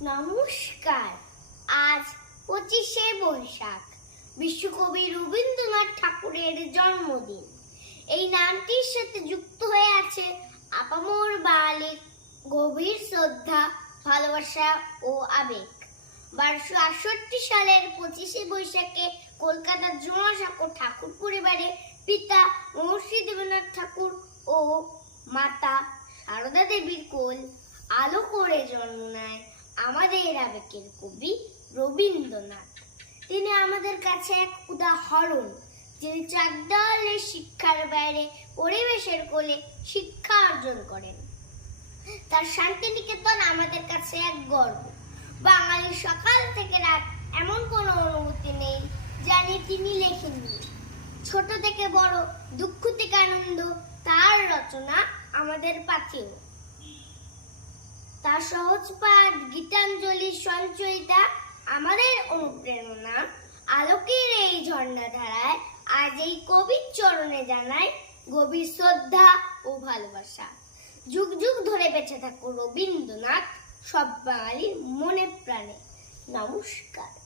নমস্কার। আজ পঁচিশে বৈশাখ, বিশ্বকবি রবীন্দ্রনাথ ঠাকুরের জন্মদিন। এই নামটির সাথে যুক্ত হয়ে আছে আপামোর বাঙালির গভীর শ্রদ্ধা, ভালোবাসা ও আবেগ। বারোশো আটষট্টি সালের পঁচিশে বৈশাখে কলকাতার জোড়াসাঁকো ঠাকুর পরিবারে পিতা মহর্ষি দেবেন্দ্রনাথ ঠাকুর ও মাতা সারদা দেবীর কোল আলো করে জন্ম নেয়। আমাদের আবেগের কবি রবীন্দ্রনাথ। তিনি আমাদের কাছে এক উদাহরণ, যিনি চাকদালের শিক্ষার বাইরে পরিবেশের কোলে শিক্ষা অর্জন করেন। তার শান্তিনিকেতন আমাদের কাছে এক গর্ব। বাঙালির সকাল থেকে রাত এমন কোনো অনুভূতি নেই জানি তিনি লেখেননি। ছোট থেকে বড়, দুঃখ থেকে আনন্দ, তার রচনা আমাদের পাথেও তার সহজ পাঠ, গীতাঞ্জলি, সঞ্চয়িতা, আমাদের অনুপ্রেরণা। আলোকের এই ঝর্ণা ধারায় আজ এই কবির চরণে জানায় গভীর শ্রদ্ধা ও ভালোবাসা। যুগ যুগ ধরে বেঁচে থাকো রবীন্দ্রনাথ, সব বাঙালির মনে প্রাণে। নমস্কার।